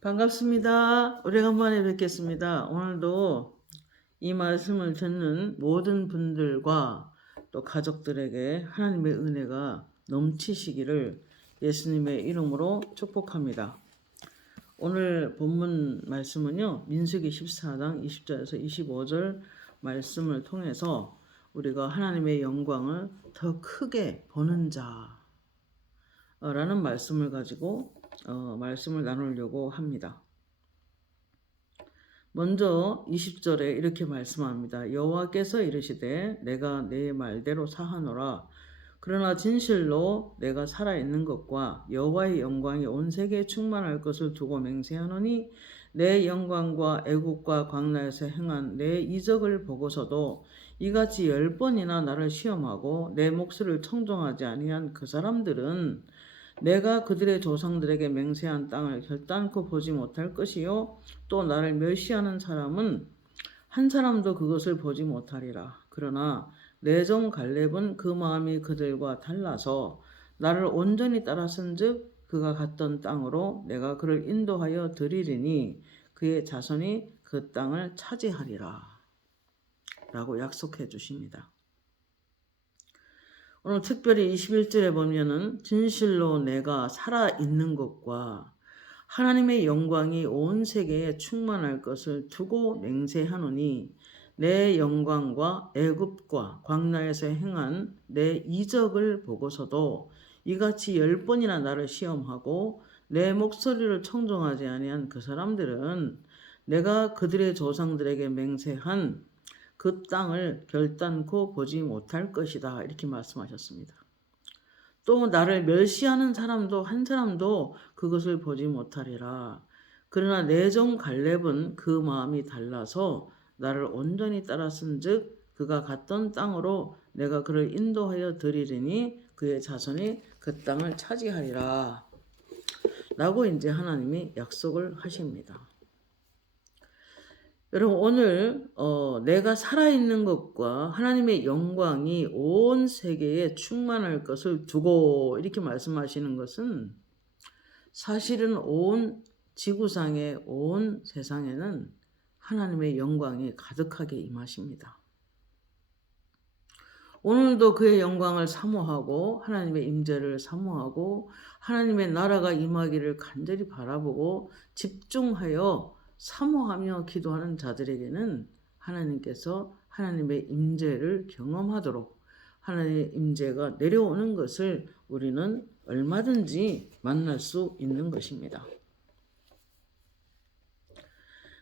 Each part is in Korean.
반갑습니다. 오래간만에 뵙겠습니다. 오늘도 이 말씀을 듣는 모든 분들과 또 가족들에게 하나님의 은혜가 넘치시기를 예수님의 이름으로 축복합니다. 오늘 본문 말씀은요, 민수기 14장 20절에서 25절 말씀을 통해서 우리가 하나님의 영광을 더 크게 보는 자라는 말씀을 가지고 말씀을 나누려고 합니다. 먼저 20절에 이렇게 말씀합니다. 여호와께서 이르시되 내가 내 말대로 사하노라. 그러나 진실로 내가 살아있는 것과 여호와의 영광이 온 세계에 충만할 것을 두고 맹세하노니 내 영광과 애국과 광야에서 행한 내 이적을 보고서도 이같이 10번이나 나를 시험하고 내 목소리를 청종하지 아니한 그 사람들은 내가 그들의 조상들에게 맹세한 땅을 결단코 보지 못할 것이요 또 나를 멸시하는 사람은 한 사람도 그것을 보지 못하리라. 그러나 내 종 갈렙은 그 마음이 그들과 달라서 나를 온전히 따랐은즉 그가 갔던 땅으로 내가 그를 인도하여 드리리니 그의 자손이 그 땅을 차지하리라 라고 약속해 주십니다. 오늘 특별히 21절에 보면은 진실로 내가 살아있는 것과 하나님의 영광이 온 세계에 충만할 것을 두고 맹세하노니 내 영광과 애굽과 광야에서 행한 내 이적을 보고서도 이같이 10번이나 나를 시험하고 내 목소리를 청종하지 아니한 그 사람들은 내가 그들의 조상들에게 맹세한 그 땅을 결단코 보지 못할 것이다. 이렇게 말씀하셨습니다. 또 나를 멸시하는 사람도 한 사람도 그것을 보지 못하리라. 그러나 내 종 갈렙은 그 마음이 달라서 나를 온전히 따랐은즉 그가 갔던 땅으로 내가 그를 인도하여 드리리니 그의 자손이 그 땅을 차지하리라. 라고 이제 하나님이 약속을 하십니다. 여러분 오늘 내가 살아있는 것과 하나님의 영광이 온 세계에 충만할 것을 두고 이렇게 말씀하시는 것은 사실은 온 지구상의 온 세상에는 하나님의 영광이 가득하게 임하십니다. 오늘도 그의 영광을 사모하고 하나님의 임재를 사모하고 하나님의 나라가 임하기를 간절히 바라보고 집중하여 사모하며 기도하는 자들에게는 하나님께서 하나님의 임재를 경험하도록 하나님의 임재가 내려오는 것을 우리는 얼마든지 만날 수 있는 것입니다.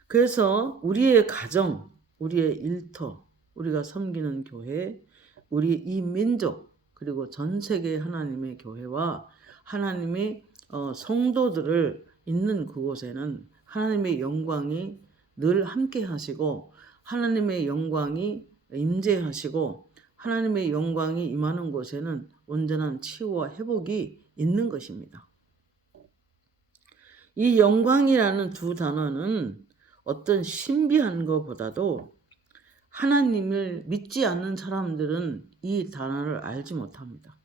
그래서 우리의 가정, 우리의 일터, 우리가 섬기는 교회, 우리 이 민족, 그리고 전 세계 하나님의 교회와 하나님의 성도들을 있는 그곳에는 하나님의 영광이 늘 함께 하시고 하나님의 영광이 임재하시고 하나님의 영광이 임하는 곳에는 온전한 치유와 회복이 있는 것입니다. 이 영광이라는 두 단어는 어떤 신비한 것보다도 하나님을 믿지 않는 사람들은 이 단어를 알지 못합니다.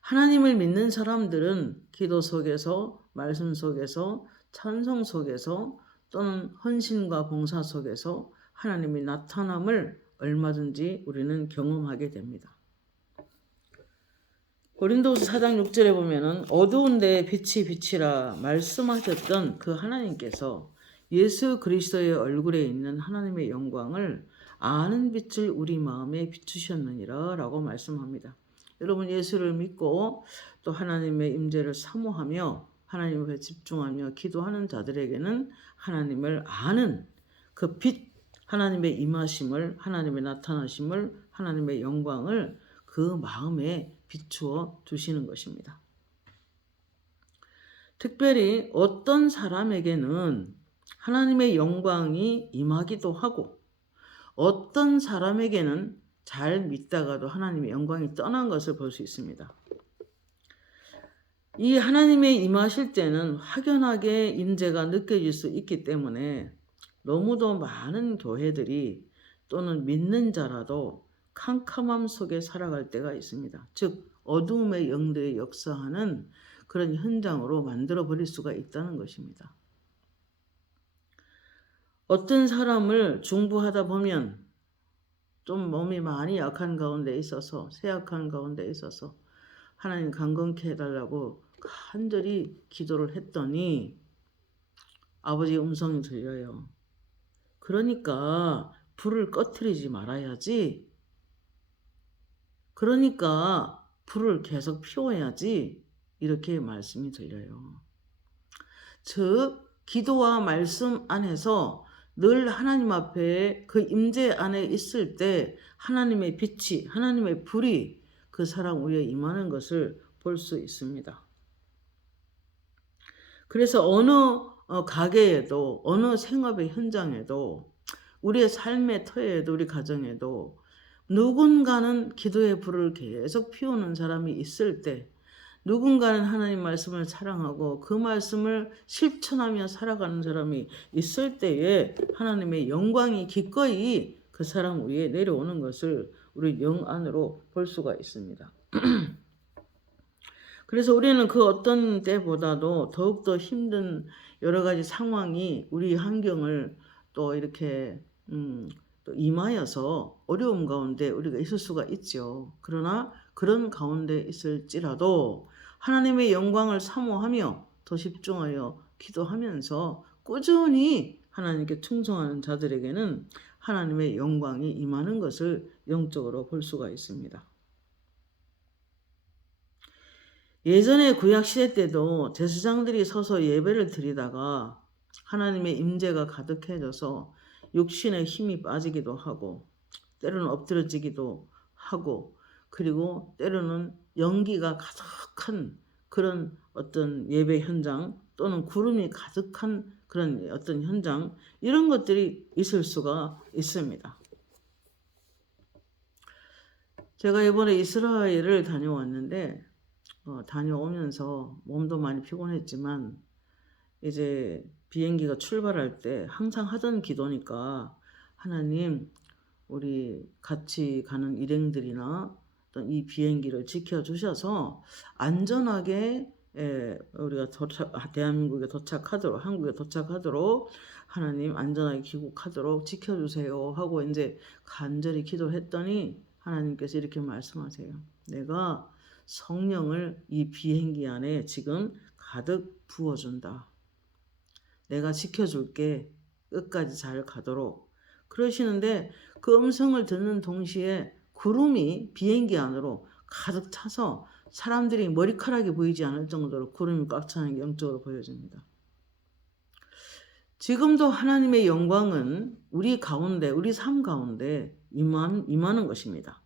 하나님을 믿는 사람들은 기도 속에서, 말씀 속에서, 찬송 속에서 또는 헌신과 봉사 속에서 하나님이 나타남을 얼마든지 우리는 경험하게 됩니다. 고린도후서 4장 6절에 보면은 어두운 데에 빛이 비치라 말씀하셨던 그 하나님께서 예수 그리스도의 얼굴에 있는 하나님의 영광을 아는 빛을 우리 마음에 비추셨느니라 라고 말씀합니다. 여러분 예수를 믿고 또 하나님의 임재를 사모하며 하나님을 집중하며 기도하는 자들에게는 하나님을 아는 그 빛, 하나님의 임하심을, 하나님의 나타나심을, 하나님의 영광을 그 마음에 비추어 두시는 것입니다. 특별히 어떤 사람에게는 하나님의 영광이 임하기도 하고 어떤 사람에게는 잘 믿다가도 하나님의 영광이 떠난 것을 볼 수 있습니다. 이 하나님의 임하실 때는 확연하게 임재가 느껴질 수 있기 때문에 너무도 많은 교회들이 또는 믿는 자라도 캄캄함 속에 살아갈 때가 있습니다. 즉 어두움의 영들이 역사하는 그런 현장으로 만들어 버릴 수가 있다는 것입니다. 어떤 사람을 중보하다 보면 좀 몸이 많이 약한 가운데 있어서, 쇠약한 가운데 있어서 하나님 강건케 해달라고 간절히 기도를 했더니 아버지 음성이 들려요. 그러니까 불을 꺼트리지 말아야지. 그러니까 불을 계속 피워야지. 이렇게 말씀이 들려요. 즉 기도와 말씀 안에서 늘 하나님 앞에 그 임재 안에 있을 때 하나님의 빛이, 하나님의 불이 그 사람 위에 임하는 것을 볼 수 있습니다. 그래서 어느 가게에도, 어느 생업의 현장에도, 우리의 삶의 터에도, 우리 가정에도 누군가는 기도의 불을 계속 피우는 사람이 있을 때, 누군가는 하나님 말씀을 사랑하고 그 말씀을 실천하며 살아가는 사람이 있을 때에 하나님의 영광이 기꺼이 그 사람 위에 내려오는 것을 우리 영 안으로 볼 수가 있습니다. 그래서 우리는 그 어떤 때보다도 더욱더 힘든 여러 가지 상황이 우리 환경을 또 이렇게 또 임하여서 어려움 가운데 우리가 있을 수가 있죠. 그러나 그런 가운데 있을지라도 하나님의 영광을 사모하며 더 집중하여 기도하면서 꾸준히 하나님께 충성하는 자들에게는 하나님의 영광이 임하는 것을 영적으로 볼 수가 있습니다. 예전에 구약시대 때도 제사장들이 서서 예배를 드리다가 하나님의 임재가 가득해져서 육신의 힘이 빠지기도 하고 때로는 엎드러지기도 하고 그리고 때로는 연기가 가득한 그런 어떤 예배 현장 또는 구름이 가득한 그런 어떤 현장 이런 것들이 있을 수가 있습니다. 제가 이번에 이스라엘을 다녀왔는데 다녀오면서 몸도 많이 피곤했지만 이제 비행기가 출발할 때 항상 하던 기도니까 하나님 우리 같이 가는 일행들이나 어떤 이 비행기를 지켜주셔서 안전하게 우리가 대한민국에 도착하도록 한국에 도착하도록 하나님 안전하게 귀국하도록 지켜주세요 하고 이제 간절히 기도했더니 하나님께서 이렇게 말씀하세요. 내가 성령을 이 비행기 안에 지금 가득 부어준다. 내가 지켜줄게. 끝까지 잘 가도록. 그러시는데 그 음성을 듣는 동시에 구름이 비행기 안으로 가득 차서 사람들이 머리카락이 보이지 않을 정도로 구름이 꽉 차는 게 영적으로 보여집니다. 지금도 하나님의 영광은 우리 가운데, 우리 삶 가운데 임하는 것입니다.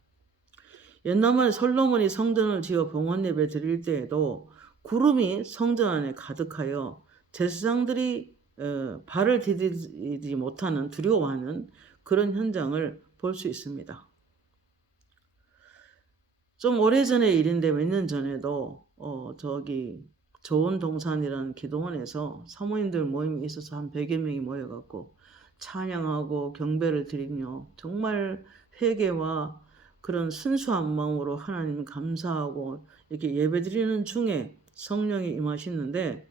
옛날에 솔로몬이 성전을 지어 봉헌 예배 드릴 때에도 구름이 성전 안에 가득하여 제사장들이 발을 디디지 못하는 두려워하는 그런 현장을 볼 수 있습니다. 좀 오래전의 일인데 몇 년 전에도 좋은 동산이라는 기도원에서 사모님들 모임이 있어서 한 100여 명이 모여갖고 찬양하고 경배를 드리며 정말 회개와 그런 순수한 마음으로 하나님 감사하고 이렇게 예배드리는 중에 성령이 임하시는데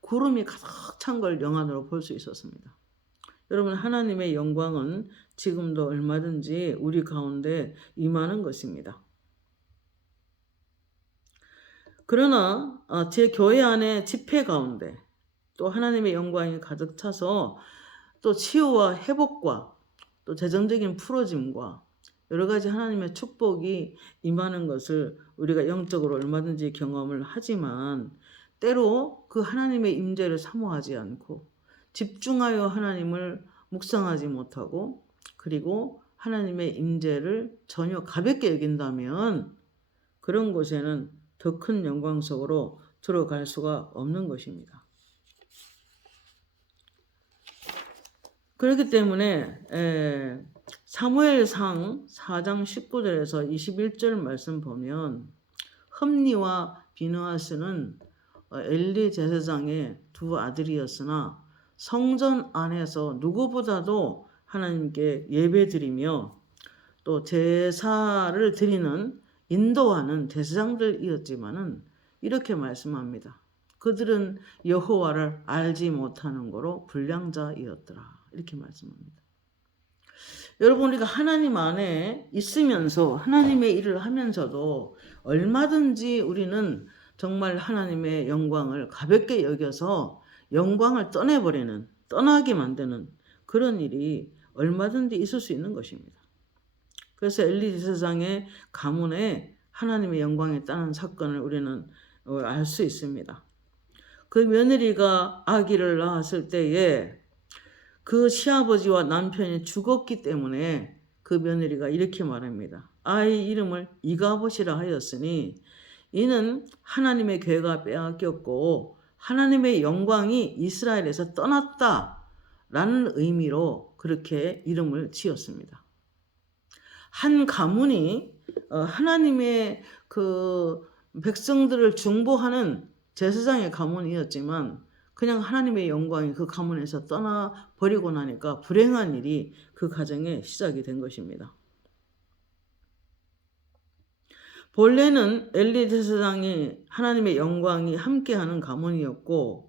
구름이 가득 찬 걸 영안으로 볼 수 있었습니다. 여러분 하나님의 영광은 지금도 얼마든지 우리 가운데 임하는 것입니다. 그러나 제 교회 안에 집회 가운데 또 하나님의 영광이 가득 차서 또 치유와 회복과 또 재정적인 풀어짐과 여러 가지 하나님의 축복이 임하는 것을 우리가 영적으로 얼마든지 경험을 하지만 때로 그 하나님의 임재를 사모하지 않고 집중하여 하나님을 묵상하지 못하고 그리고 하나님의 임재를 전혀 가볍게 여긴다면 그런 곳에는 더 큰 영광 속으로 들어갈 수가 없는 것입니다. 그렇기 때문에 사무엘상 4장 19절에서 21절 말씀 보면 흠니와 비느하스는 엘리 제사장의 두 아들이었으나 성전 안에서 누구보다도 하나님께 예배드리며 또 제사를 드리는 인도하는 제사장들이었지만은 이렇게 말씀합니다. 그들은 여호와를 알지 못하는 거로 불량자이었더라. 이렇게 말씀합니다. 여러분, 우리가 하나님 안에 있으면서 하나님의 일을 하면서도 얼마든지 우리는 정말 하나님의 영광을 가볍게 여겨서 영광을 떠나게 만드는 그런 일이 얼마든지 있을 수 있는 것입니다. 그래서 엘리 제사장의 가문에 하나님의 영광이 따는 사건을 우리는 알 수 있습니다. 그 며느리가 아기를 낳았을 때에 그 시아버지와 남편이 죽었기 때문에 그 며느리가 이렇게 말합니다. 아이 이름을 이가봇이라 하였으니 이는 하나님의 괴가 빼앗겼고 하나님의 영광이 이스라엘에서 떠났다라는 의미로 그렇게 이름을 지었습니다. 한 가문이 하나님의 그 백성들을 중보하는 제사장의 가문이었지만 그냥 하나님의 영광이 그 가문에서 떠나버리고 나니까 불행한 일이 그 가정에 시작이 된 것입니다. 본래는 엘리 제사장이 하나님의 영광이 함께하는 가문이었고,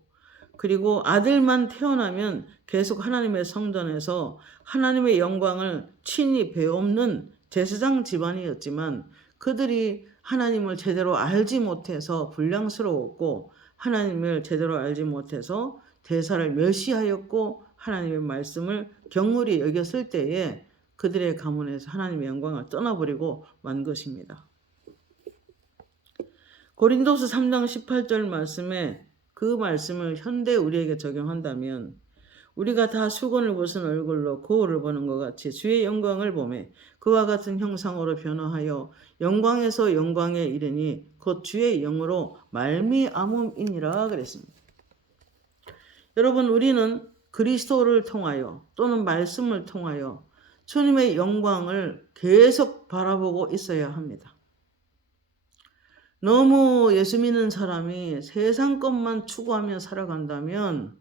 그리고 아들만 태어나면 계속 하나님의 성전에서 하나님의 영광을 친히 배우는 제사장 집안이었지만 그들이 하나님을 제대로 알지 못해서 불량스러웠고 하나님을 제대로 알지 못해서 대사를 멸시하였고 하나님의 말씀을 경홀히 여겼을 때에 그들의 가문에서 하나님의 영광을 떠나버리고 만 것입니다. 고린도서 3장 18절 말씀에 그 말씀을 현대 우리에게 적용한다면 우리가 다 수건을 벗은 얼굴로 거울을 보는 것 같이 주의 영광을 보매 그와 같은 형상으로 변화하여 영광에서 영광에 이르니 곧 주의 영으로 말미암음이니라 그랬습니다. 여러분, 우리는 그리스도를 통하여 또는 말씀을 통하여 주님의 영광을 계속 바라보고 있어야 합니다. 너무 예수 믿는 사람이 세상 것만 추구하며 살아간다면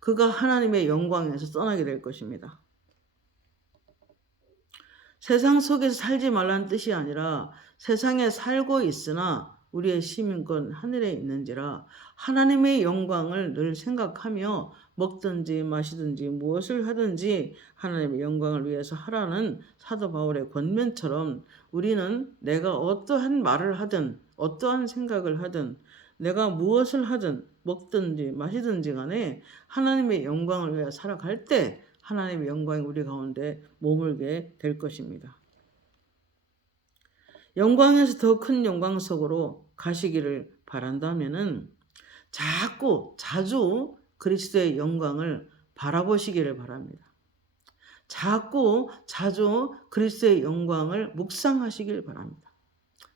그가 하나님의 영광에서 떠나게 될 것입니다. 세상 속에서 살지 말라는 뜻이 아니라 세상에 살고 있으나 우리의 시민권 하늘에 있는지라 하나님의 영광을 늘 생각하며 먹든지 마시든지 무엇을 하든지 하나님의 영광을 위해서 하라는 사도 바울의 권면처럼 우리는 내가 어떠한 말을 하든 어떠한 생각을 하든 내가 무엇을 하든 먹든지 마시든지 간에 하나님의 영광을 위해 살아갈 때 하나님의 영광이 우리 가운데 머물게 될 것입니다. 영광에서 더 큰 영광 속으로 가시기를 바란다면은 자주 그리스도의 영광을 바라보시기를 바랍니다. 자주 그리스도의 영광을 묵상하시길 바랍니다.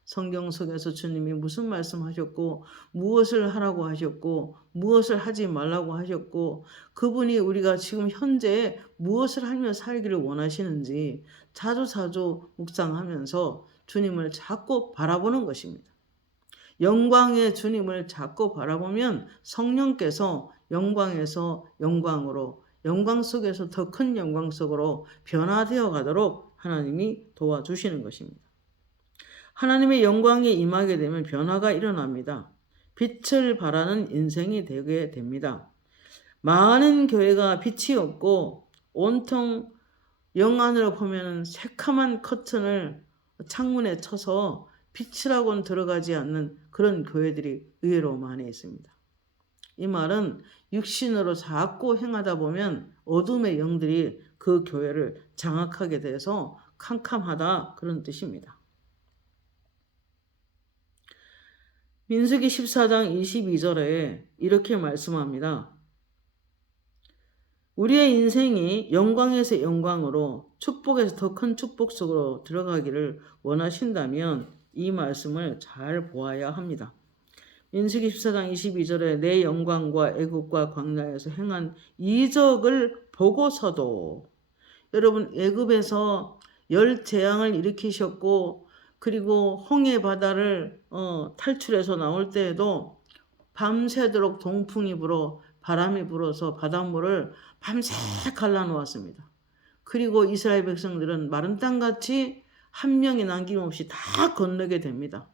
성경 속에서 주님이 무슨 말씀하셨고 무엇을 하라고 하셨고 무엇을 하지 말라고 하셨고 그분이 우리가 지금 현재 무엇을 하며 살기를 원하시는지 자주 묵상하면서 주님을 자꾸 바라보는 것입니다. 영광의 주님을 자꾸 바라보면 성령께서 영광에서 영광으로 영광 속에서 더 큰 영광 속으로 변화되어 가도록 하나님이 도와주시는 것입니다. 하나님의 영광이 임하게 되면 변화가 일어납니다. 빛을 발하는 인생이 되게 됩니다. 많은 교회가 빛이 없고 온통 영 안으로 보면 새카만 커튼을 창문에 쳐서 빛이라고는 들어가지 않는 그런 교회들이 의외로 많이 있습니다. 이 말은 육신으로 자꾸 행하다 보면 어둠의 영들이 그 교회를 장악하게 돼서 캄캄하다 그런 뜻입니다. 민수기 14장 22절에 이렇게 말씀합니다. 우리의 인생이 영광에서 영광으로 축복에서 더 큰 축복 속으로 들어가기를 원하신다면 이 말씀을 잘 보아야 합니다. 민수기 14장 22절에 내 영광과 애굽과 광야에서 행한 이적을 보고서도 여러분 애굽에서 열 재앙을 일으키셨고 그리고 홍해 바다를 탈출해서 나올 때에도 밤새도록 동풍이 불어 바람이 불어서 바닷물을 밤새 갈라놓았습니다. 그리고 이스라엘 백성들은 마른 땅같이 한 명이 남김없이 다 건너게 됩니다.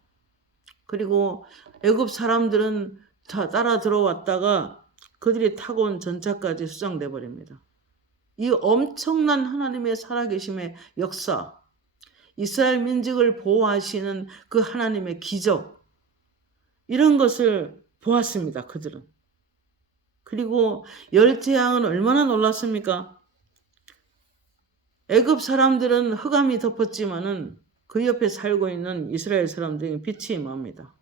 그리고 애굽 사람들은 다 따라 들어왔다가 그들이 타고 온 전차까지 수장돼 버립니다. 이 엄청난 하나님의 살아계심의 역사, 이스라엘 민족을 보호하시는 그 하나님의 기적, 이런 것을 보았습니다. 그들은. 그리고 열 재앙은 얼마나 놀랐습니까? 애굽 사람들은 흑암이 덮었지만은 그 옆에 살고 있는 이스라엘 사람들에게 빛이 임합니다.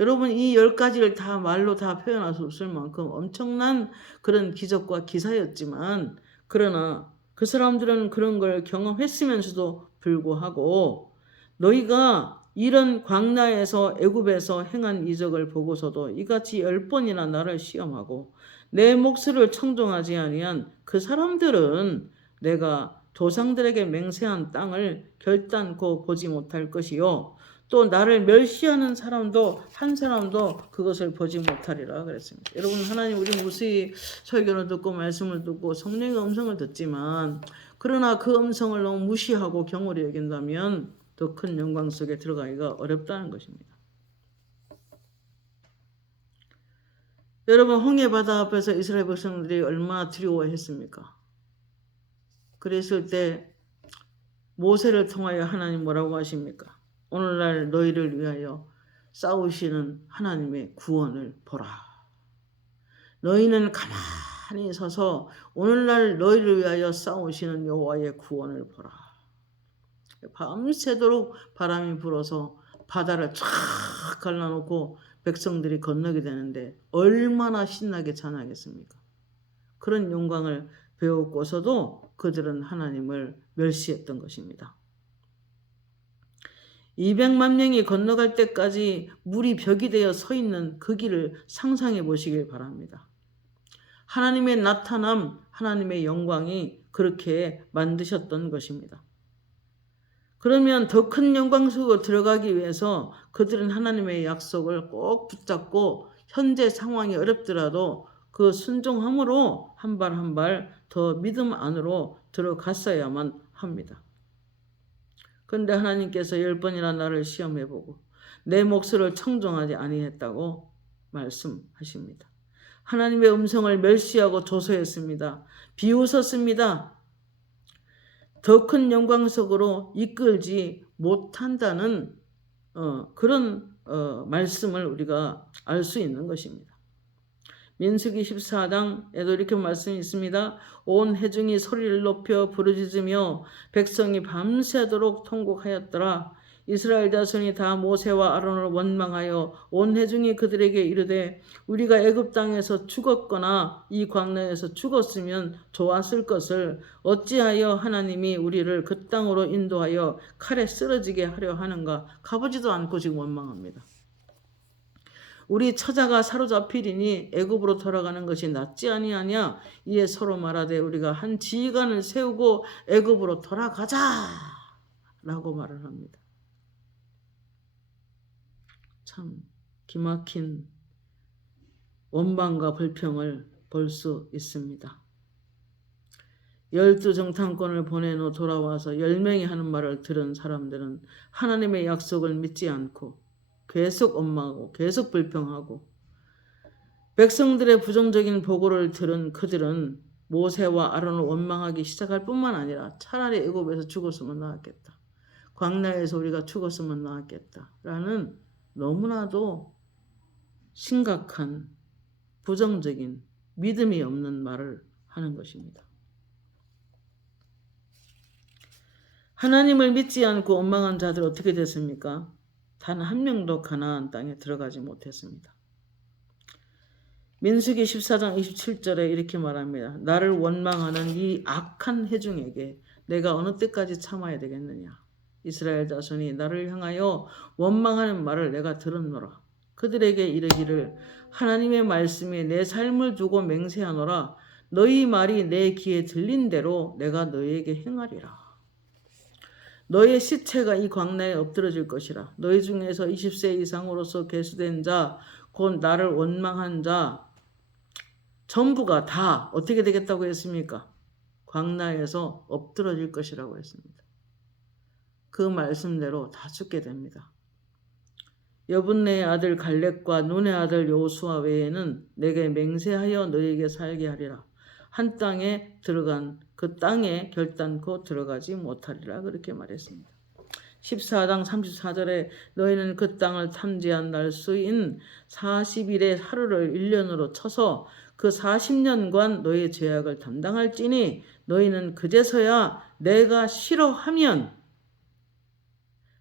여러분, 이 10가지를 다 말로 다 표현할 수 없을 만큼 엄청난 그런 기적과 기사였지만, 그러나 그 사람들은 그런 걸 경험했으면서도 불구하고 너희가 이런 광야에서 애굽에서 행한 이적을 보고서도 이같이 10번이나 나를 시험하고 내 목소리를 청종하지 아니한 그 사람들은 내가 조상들에게 맹세한 땅을 결단코 보지 못할 것이요, 또 나를 멸시하는 사람도 한 사람도 그것을 보지 못하리라 그랬습니다. 여러분, 하나님, 우리 무수히 설교를 듣고 말씀을 듣고 성령의 음성을 듣지만, 그러나 그 음성을 너무 무시하고 경홀히 여긴다면 더 큰 영광 속에 들어가기가 어렵다는 것입니다. 여러분, 홍해 바다 앞에서 이스라엘 백성들이 얼마나 두려워했습니까? 그랬을 때 모세를 통하여 하나님 뭐라고 하십니까? 오늘날 너희를 위하여 싸우시는 하나님의 구원을 보라. 너희는 가만히 서서 오늘날 너희를 위하여 싸우시는 여호와의 구원을 보라. 밤새도록 바람이 불어서 바다를 쫙 갈라놓고 백성들이 건너게 되는데 얼마나 신나게 찬양했습니까? 그런 영광을 배웠고서도 그들은 하나님을 멸시했던 것입니다. 200만 명이 건너갈 때까지 물이 벽이 되어 서 있는 그 길을 상상해 보시길 바랍니다. 하나님의 나타남, 하나님의 영광이 그렇게 만드셨던 것입니다. 그러면 더 큰 영광 속으로 들어가기 위해서 그들은 하나님의 약속을 꼭 붙잡고 현재 상황이 어렵더라도 그 순종함으로 한 발 한 발 더 믿음 안으로 들어갔어야만 합니다. 그런데 하나님께서 10번이나 나를 시험해보고 내 목소리를 청종하지 아니했다고 말씀하십니다. 하나님의 음성을 멸시하고 조소했습니다. 비웃었습니다. 더 큰 영광 속으로 이끌지 못한다는 그런 말씀을 우리가 알 수 있는 것입니다. 민수기 14장에도 이렇게 말씀이 있습니다. 온 회중이 소리를 높여 부르짖으며 백성이 밤새도록 통곡하였더라. 이스라엘 자손이 다 모세와 아론을 원망하여 온 회중이 그들에게 이르되 우리가 애굽 땅에서 죽었거나 이 광야에서 죽었으면 좋았을 것을 어찌하여 하나님이 우리를 그 땅으로 인도하여 칼에 쓰러지게 하려 하는가. 가보지도 않고 지금 원망합니다. 우리 처자가 사로잡히리니 애굽으로 돌아가는 것이 낫지 아니하냐. 이에 서로 말하되 우리가 한 지휘관을 세우고 애굽으로 돌아가자 라고 말을 합니다. 참 기막힌 원망과 불평을 볼 수 있습니다. 12정탐꾼을 보내놓 돌아와서 10명이 하는 말을 들은 사람들은 하나님의 약속을 믿지 않고 계속 원망하고 계속 불평하고, 백성들의 부정적인 보고를 들은 그들은 모세와 아론을 원망하기 시작할 뿐만 아니라 차라리 애굽에서 죽었으면 나았겠다, 광야에서 우리가 죽었으면 나았겠다 라는 너무나도 심각한 부정적인 믿음이 없는 말을 하는 것입니다. 하나님을 믿지 않고 원망한 자들 어떻게 됐습니까? 단 한 명도 가나안 땅에 들어가지 못했습니다. 민수기 14장 27절에 이렇게 말합니다. 나를 원망하는 이 악한 회중에게 내가 어느 때까지 참아야 되겠느냐. 이스라엘 자손이 나를 향하여 원망하는 말을 내가 들었노라. 그들에게 이르기를 하나님의 말씀이 내 삶을 두고 맹세하노라. 너희 말이 내 귀에 들린 대로 내가 너희에게 행하리라. 너의 시체가 이 광야에 엎드러질 것이라. 너희 중에서 20세 이상으로서 계수된 자, 곧 나를 원망한 자 전부가 다 어떻게 되겠다고 했습니까? 광야에서 엎드러질 것이라고 했습니다. 그 말씀대로 다 죽게 됩니다. 여분네의 아들 갈렙과 눈의 아들 여호수아 외에는 내게 맹세하여 너희에게 살게 하리라. 한 땅에 들어간 그 땅에 결단코 들어가지 못하리라. 그렇게 말했습니다. 14장 34절에 너희는 그 땅을 탐지한 날수인 40일의 하루를 1년으로 쳐서 그 40년간 너희의 죄악을 담당할지니 너희는 그제서야 내가 싫어하면,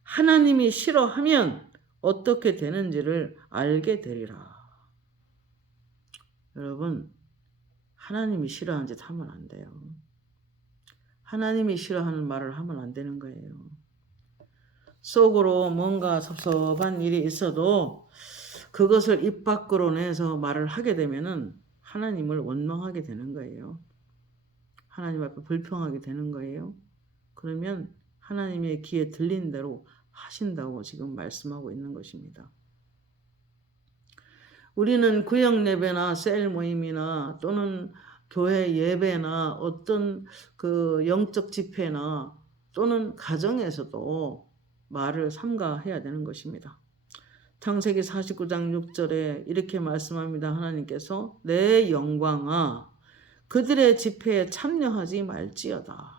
하나님이 싫어하면 어떻게 되는지를 알게 되리라. 여러분, 하나님이 싫어하는 짓 하면 안 돼요. 하나님이 싫어하는 말을 하면 안 되는 거예요. 속으로 뭔가 섭섭한 일이 있어도 그것을 입 밖으로 내서 말을 하게 되면은 하나님을 원망하게 되는 거예요. 하나님 앞에 불평하게 되는 거예요. 그러면 하나님의 귀에 들린 대로 하신다고 지금 말씀하고 있는 것입니다. 우리는 구역 예배나 셀 모임이나 또는 교회 예배나 어떤 그 영적 집회나 또는 가정에서도 말을 삼가해야 되는 것입니다. 창세기 49장 6절에 이렇게 말씀합니다. 하나님께서 내 영광아 그들의 집회에 참여하지 말지어다.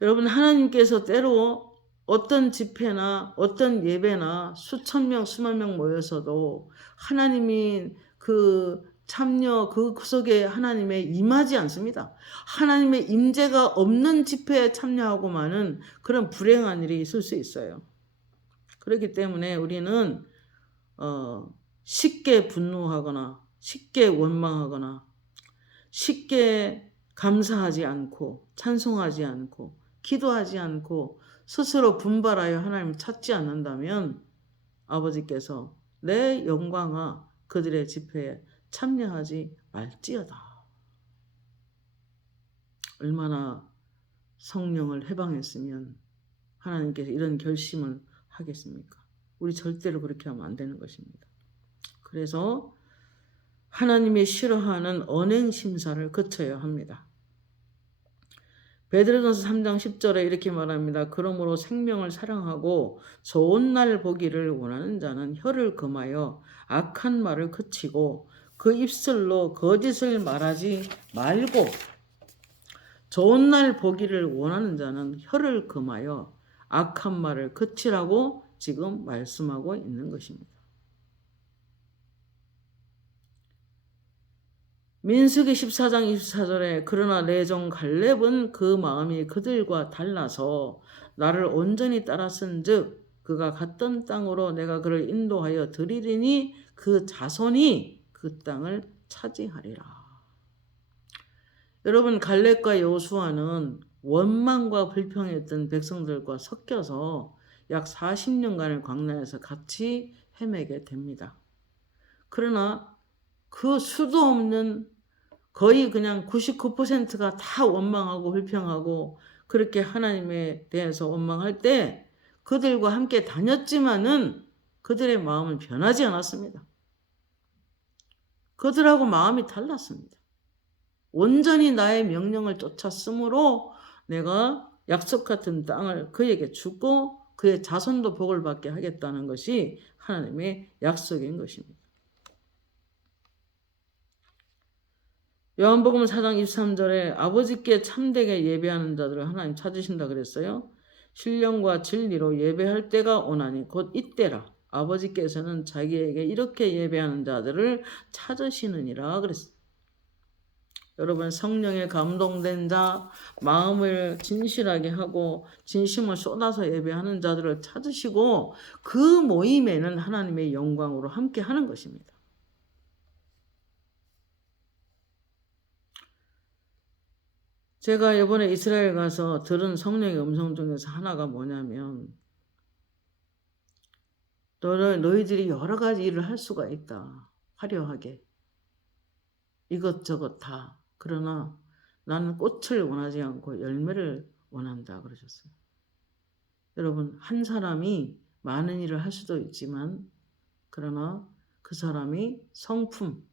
여러분, 하나님께서 때로 어떤 집회나 어떤 예배나 수천 명 수만 명 모여서도 하나님이 그 참여 그 속에 하나님의 임하지 않습니다. 하나님의 임재가 없는 집회에 참여하고만은 그런 불행한 일이 있을 수 있어요. 그렇기 때문에 우리는 쉽게 분노하거나 쉽게 원망하거나 쉽게 감사하지 않고 찬송하지 않고 기도하지 않고 스스로 분발하여 하나님을 찾지 않는다면 아버지께서 내 영광아 그들의 집회에 참여하지 말지어다. 얼마나 성령을 해방했으면 하나님께서 이런 결심을 하겠습니까? 우리 절대로 그렇게 하면 안 되는 것입니다. 그래서 하나님이 싫어하는 언행 심사를 거쳐야 합니다. 베드로전서 3장 10절에 이렇게 말합니다. 그러므로 생명을 사랑하고 좋은 날 보기를 원하는 자는 혀를 금하여 악한 말을 그치고 그 입술로 거짓을 말하지 말고, 좋은 날 보기를 원하는 자는 혀를 금하여 악한 말을 그치라고 지금 말씀하고 있는 것입니다. 민수기 14장 24절에 그러나 내 종 갈렙은 그 마음이 그들과 달라서 나를 온전히 따랐은즉 그가 갔던 땅으로 내가 그를 인도하여 드리리니 그 자손이 그 땅을 차지하리라. 여러분, 갈렙과 여호수아는 원망과 불평했던 백성들과 섞여서 약 40년간의 광야에서 같이 헤매게 됩니다. 그러나 그 수도 없는 거의 그냥 99%가 다 원망하고 불평하고 그렇게 하나님에 대해서 원망할 때 그들과 함께 다녔지만은 그들의 마음은 변하지 않았습니다. 그들하고 마음이 달랐습니다. 온전히 나의 명령을 쫓았으므로 내가 약속 같은 땅을 그에게 주고 그의 자손도 복을 받게 하겠다는 것이 하나님의 약속인 것입니다. 요한복음 4장 23절에 아버지께 참되게 예배하는 자들을 하나님 찾으신다 그랬어요. 신령과 진리로 예배할 때가 오나니 곧 이때라. 아버지께서는 자기에게 이렇게 예배하는 자들을 찾으시느니라 그랬어요. 여러분, 성령에 감동된 자, 마음을 진실하게 하고 진심을 쏟아서 예배하는 자들을 찾으시고 그 모임에는 하나님의 영광으로 함께 하는 것입니다. 제가 이번에 이스라엘 가서 들은 성령의 음성 중에서 하나가 뭐냐면 너희들이 여러 가지 일을 할 수가 있다. 화려하게. 이것저것 다. 그러나 나는 꽃을 원하지 않고 열매를 원한다 그러셨어요. 여러분, 한 사람이 많은 일을 할 수도 있지만 그러나 그 사람이 성품,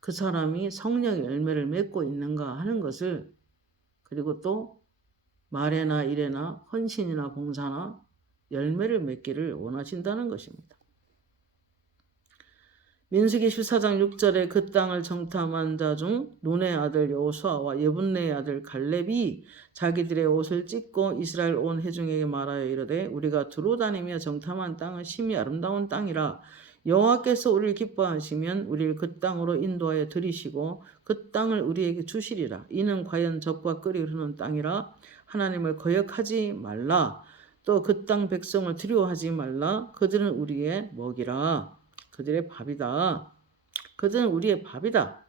그 사람이 성령의 열매를 맺고 있는가 하는 것을, 그리고 또 말에나 일에나 헌신이나 봉사나 열매를 맺기를 원하신다는 것입니다. 민수기 14장 6절에 그 땅을 정탐한 자 중 눈의 아들 여호수아와 예분네의 아들 갈렙이 자기들의 옷을 찢고 이스라엘 온 회중에게 말하여 이르되 우리가 두루 다니며 정탐한 땅은 심히 아름다운 땅이라 여호와께서 우리를 기뻐하시면 우리를 그 땅으로 인도하여 들이시고 그 땅을 우리에게 주시리라. 이는 과연 젖과 꿀이 흐르는 땅이라 하나님을 거역하지 말라. 또 그 땅 백성을 두려워하지 말라. 그들은 우리의 먹이라. 그들의 밥이다. 그들은 우리의 밥이다.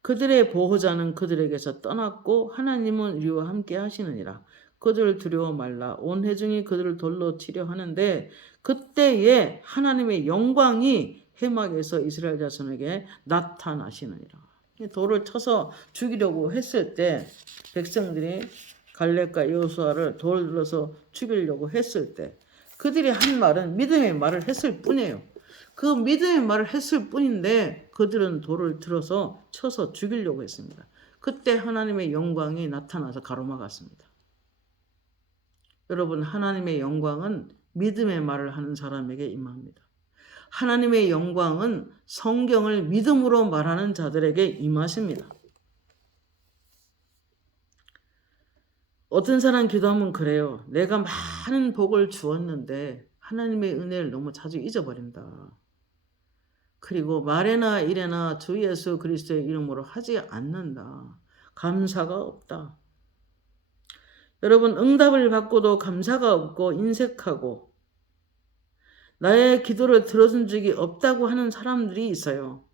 그들의 보호자는 그들에게서 떠났고 하나님은 우리와 함께 하시느니라. 그들을 두려워 말라. 온 회중이 그들을 돌로 치려 하는데 그때에 하나님의 영광이 해막에서 이스라엘 자손에게 나타나시느니라. 돌을 쳐서 죽이려고 했을 때 백성들이 갈렙과 여호수아를 돌을 들어서 죽이려고 했을 때 그들이 한 말은 믿음의 말을 했을 뿐이에요. 그 믿음의 말을 했을 뿐인데 그들은 돌을 들어서 쳐서 죽이려고 했습니다. 그때 하나님의 영광이 나타나서 가로막았습니다. 여러분, 하나님의 영광은 믿음의 말을 하는 사람에게 임합니다. 하나님의 영광은 성경을 믿음으로 말하는 자들에게 임하십니다. 어떤 사람 기도하면 그래요. 내가 많은 복을 주었는데 하나님의 은혜를 너무 자주 잊어버린다. 그리고 말에나 일에나 주 예수 그리스도의 이름으로 하지 않는다. 감사가 없다. 여러분, 응답을 받고도 감사가 없고 인색하고 나의 기도를 들어준 적이 없다고 하는 사람들이 있어요.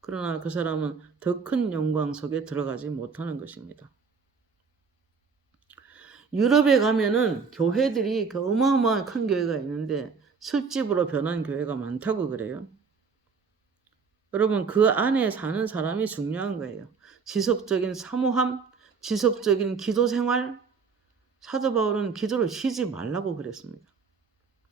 그러나 그 사람은 더 큰 영광 속에 들어가지 못하는 것입니다. 유럽에 가면은 교회들이 어마어마한 큰 교회가 있는데 술집으로 변한 교회가 많다고 그래요. 여러분, 그 안에 사는 사람이 중요한 거예요. 지속적인 사모함, 지속적인 기도 생활. 사도 바울은 기도를 쉬지 말라고 그랬습니다.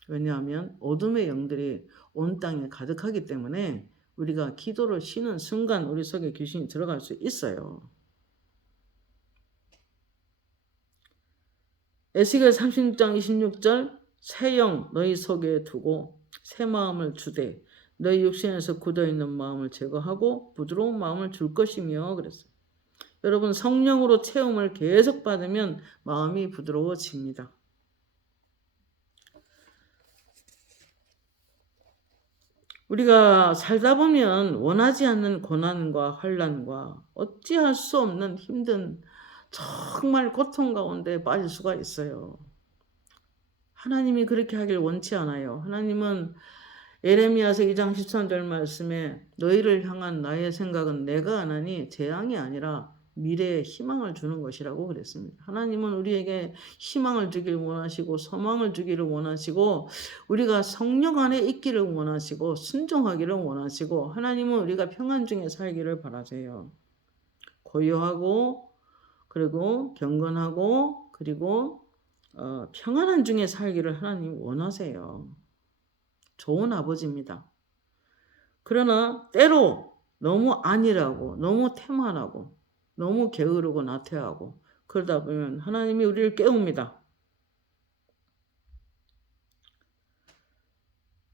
왜냐하면 어둠의 영들이 온 땅에 가득하기 때문에 우리가 기도를 쉬는 순간 우리 속에 귀신이 들어갈 수 있어요. 에스겔 36장 26절 새 영 너희 속에 두고 새 마음을 주되 너희 육신에서 굳어있는 마음을 제거하고 부드러운 마음을 줄 것이며 그랬어요. 여러분, 성령으로 체험을 계속 받으면 마음이 부드러워집니다. 우리가 살다 보면 원하지 않는 고난과 환난과 어찌할 수 없는 힘든 정말 고통 가운데 빠질 수가 있어요. 하나님이 그렇게 하길 원치 않아요. 하나님은 예레미야서 2장 13절 말씀에 너희를 향한 나의 생각은 내가 안 하니 재앙이 아니라 미래에 희망을 주는 것이라고 그랬습니다. 하나님은 우리에게 희망을 주기를 원하시고 소망을 주기를 원하시고 우리가 성령 안에 있기를 원하시고 순종하기를 원하시고 하나님은 우리가 평안 중에 살기를 바라세요. 고요하고 그리고 경건하고 그리고 평안한 중에 살기를 하나님 원하세요. 좋은 아버지입니다. 그러나 때로 너무 안일하고 너무 태만하고 너무 게으르고 나태하고 그러다 보면 하나님이 우리를 깨웁니다.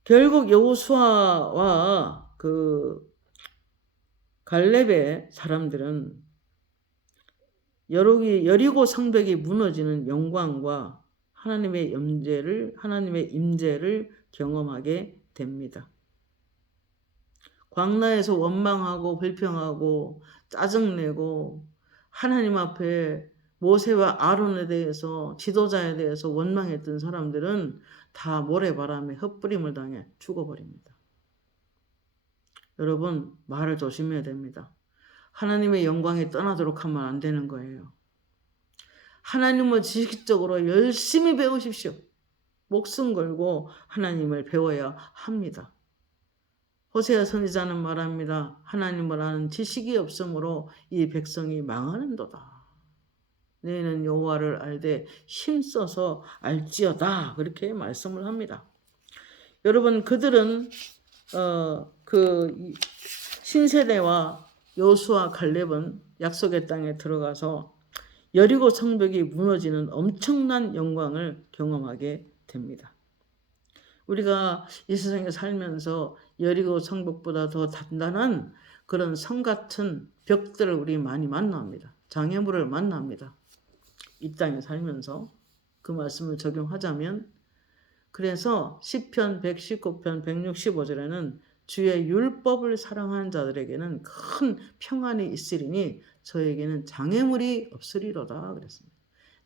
결국 여호수아와 그 갈렙의 사람들은 여리고 성벽이 무너지는 영광과 하나님의 임재를 경험하게 됩니다. 광야에서 원망하고 불평하고 짜증내고 하나님 앞에 모세와 아론에 대해서 지도자에 대해서 원망했던 사람들은 다 모래바람에 헛부림을 당해 죽어버립니다. 여러분, 말을 조심해야 됩니다. 하나님의 영광이 떠나도록 하면 안 되는 거예요. 하나님을 지식적으로 열심히 배우십시오. 목숨 걸고 하나님을 배워야 합니다. 호세아 선지자는 말합니다. 하나님을 아는 지식이 없으므로 이 백성이 망하는도다. 너희는 여호와를 알되 힘써서 알지어다. 그렇게 말씀을 합니다. 여러분, 그들은 그 신세대와 여호수아 갈렙은 약속의 땅에 들어가서 여리고 성벽이 무너지는 엄청난 영광을 경험하게 됩니다. 우리가 이 세상에 살면서 여리고 성벽보다 더 단단한 그런 성 같은 벽들을 우리 많이 만납니다. 장애물을 만납니다. 이 땅에 살면서 그 말씀을 적용하자면, 그래서 시편 119편 165절에는 주의 율법을 사랑하는 자들에게는 큰 평안이 있으리니 저에게는 장애물이 없으리로다 그랬습니다.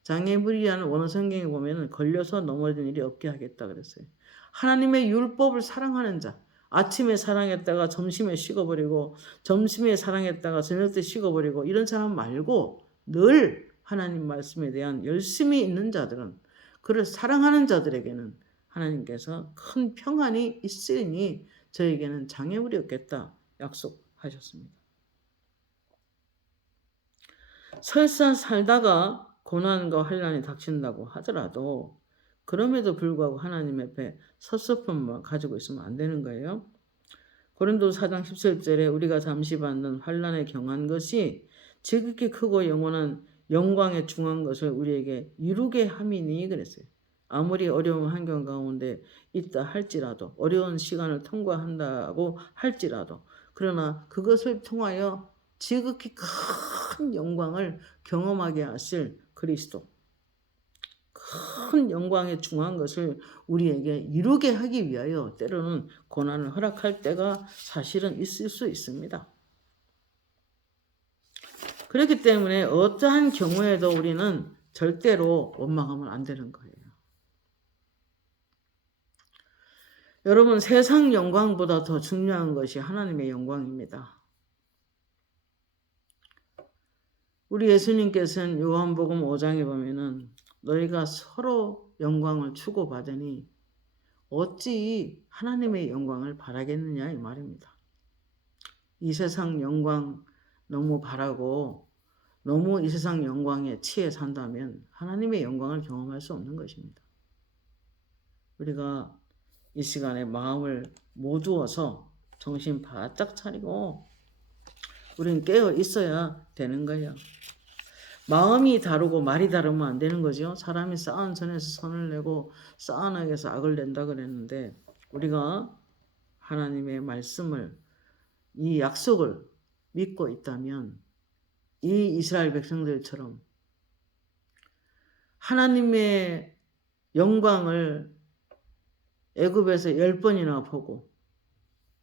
장애물이라는 원어 성경에 보면 걸려서 넘어진 일이 없게 하겠다 그랬어요. 하나님의 율법을 사랑하는 자, 아침에 사랑했다가 점심에 식어버리고 점심에 사랑했다가 저녁 때 식어버리고 이런 사람 말고 늘 하나님 말씀에 대한 열심히 있는 자들은, 그를 사랑하는 자들에게는 하나님께서 큰 평안이 있으리니 저에게는 장애물이 없겠다 약속하셨습니다. 설사 살다가 고난과 환난이 닥친다고 하더라도 그럼에도 불구하고 하나님 앞에 섭섭함만 가지고 있으면 안 되는 거예요. 고린도서 4장 17절에 우리가 잠시 받는 환난에 경한 것이 지극히 크고 영원한 영광에 중한 것을 우리에게 이루게 함이니 그랬어요. 아무리 어려운 환경 가운데 있다 할지라도, 어려운 시간을 통과한다고 할지라도, 그러나 그것을 통하여 지극히 큰 영광을 경험하게 하실 그리스도, 큰 영광에 중한 것을 우리에게 이루게 하기 위하여 때로는 고난을 허락할 때가 사실은 있을 수 있습니다. 그렇기 때문에 어떠한 경우에도 우리는 절대로 원망하면 안 되는 거예요. 여러분, 세상 영광보다 더 중요한 것이 하나님의 영광입니다. 우리 예수님께서는 요한복음 5장에 보면은 너희가 서로 영광을 추구받으니 어찌 하나님의 영광을 바라겠느냐 이 말입니다. 이 세상 영광 너무 바라고 너무 이 세상 영광에 취해 산다면 하나님의 영광을 경험할 수 없는 것입니다. 우리가 이 시간에 마음을 모두어서 정신 바짝 차리고 우리는 깨어 있어야 되는 거예요. 마음이 다르고 말이 다르면 안 되는 거죠. 사람이 쌓은 선에서 선을 내고 쌓은 악에서 악을 낸다 그랬는데, 우리가 하나님의 말씀을, 이 약속을 믿고 있다면 이 이스라엘 백성들처럼 하나님의 영광을 애굽에서 10번이나 보고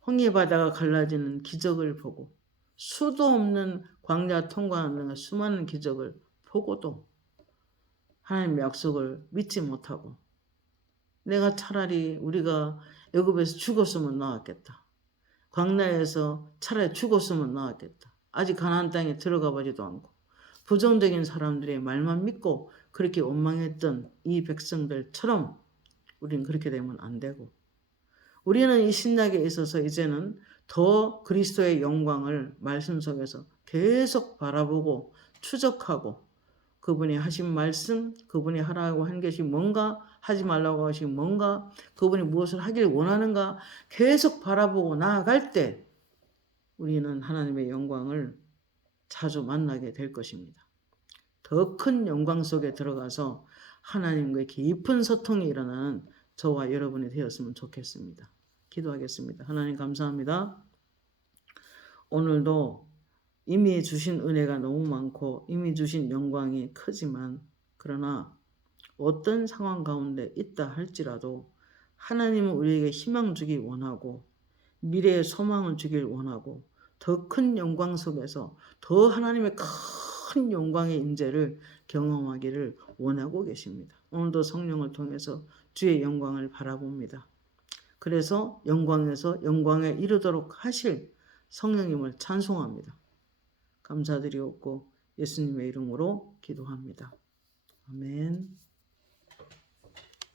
홍해 바다가 갈라지는 기적을 보고 수도 없는 광야 통과하는 수많은 기적을 보고도 하나님의 약속을 믿지 못하고, 내가 차라리 우리가 애굽에서 죽었으면 나았겠다, 광야에서 차라리 죽었으면 나았겠다, 아직 가나안 땅에 들어가 보지도 않고 부정적인 사람들의 말만 믿고 그렇게 원망했던 이 백성들처럼 우리는 그렇게 되면 안 되고, 우리는 이 신약에 있어서 이제는 더 그리스도의 영광을 말씀 속에서 계속 바라보고 추적하고, 그분이 하신 말씀, 그분이 하라고 한 것이 뭔가, 하지 말라고 하신 뭔가, 그분이 무엇을 하길 원하는가 계속 바라보고 나아갈 때 우리는 하나님의 영광을 자주 만나게 될 것입니다. 더 큰 영광 속에 들어가서 하나님과의 깊은 소통이 일어나는 저와 여러분이 되었으면 좋겠습니다. 기도하겠습니다. 하나님 감사합니다. 오늘도 이미 주신 은혜가 너무 많고 이미 주신 영광이 크지만, 그러나 어떤 상황 가운데 있다 할지라도 하나님은 우리에게 희망 주기 원하고 미래의 소망을 주길 원하고 더 큰 영광 속에서 더 하나님의 큰 영광의 임재를 경험하기를 원하고 계십니다. 오늘도 성령을 통해서 주의 영광을 바라봅니다. 그래서 영광에서 영광에 이르도록 하실 성령님을 찬송합니다. 감사드리옵고 예수님의 이름으로 기도합니다. 아멘.